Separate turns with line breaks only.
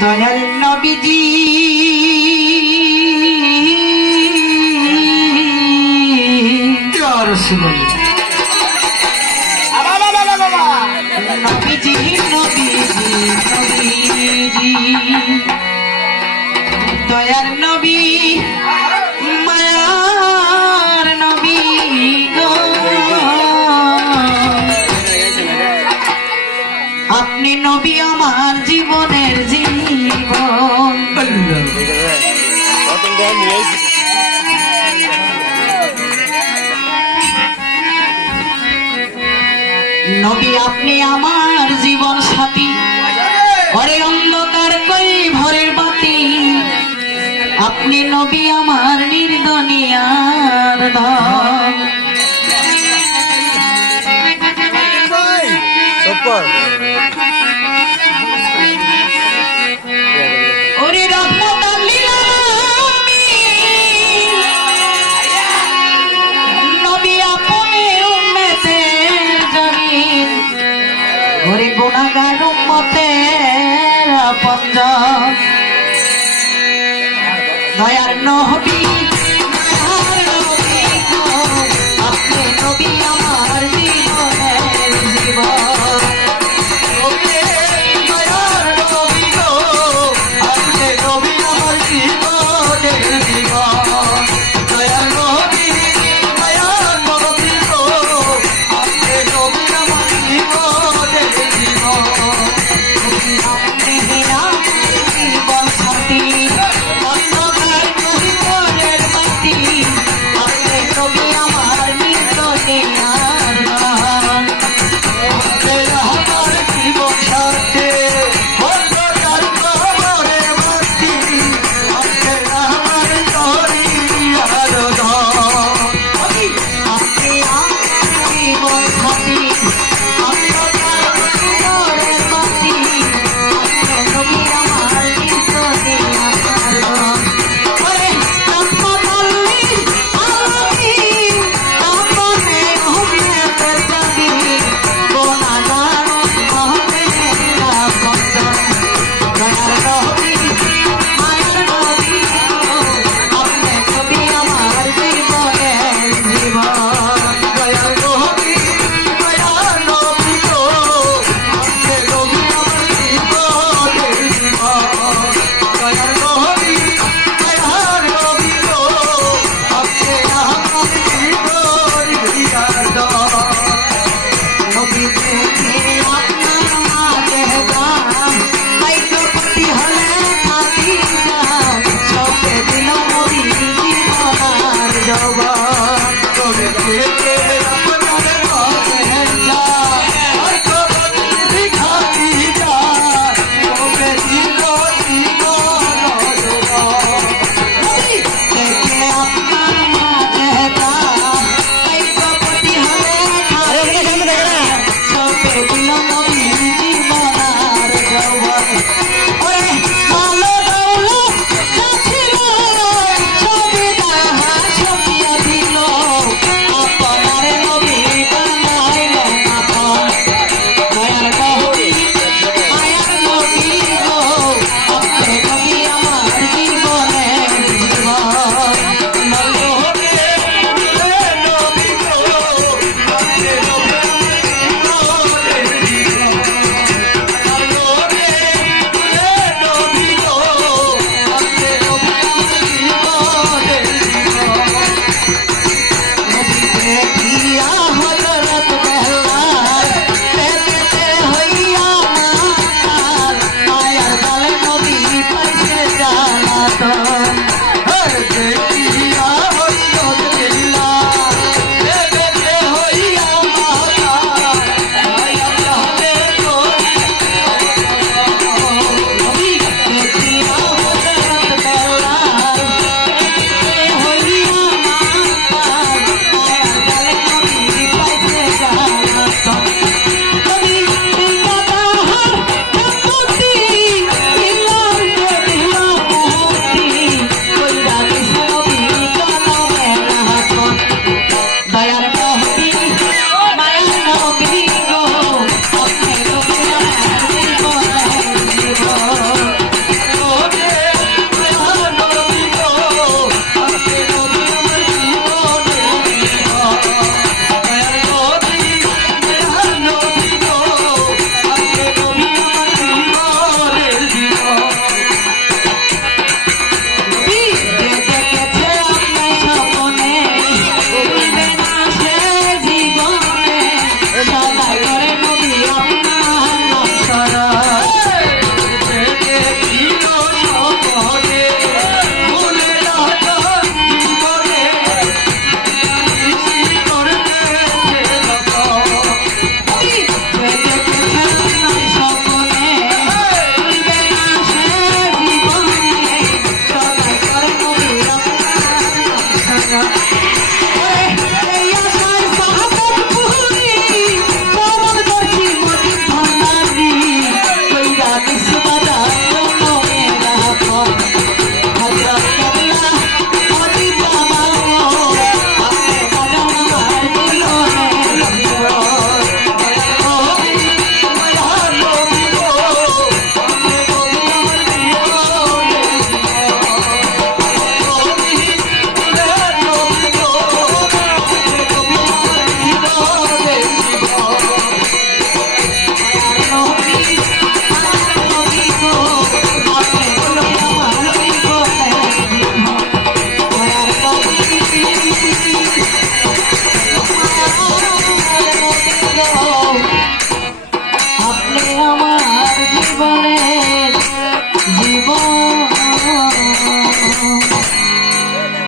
দয়াল নবীজি। নবীজি নবীজি নবীজি। দয়ার নবী। নবী আপনি আমার জীবন সাথী ঘরে অন্ধকার কই ভরের বাতি আপনি নবী আমার নির্দনিয়ার ধন গুনাহগার পঞ্জ দয়ার নবী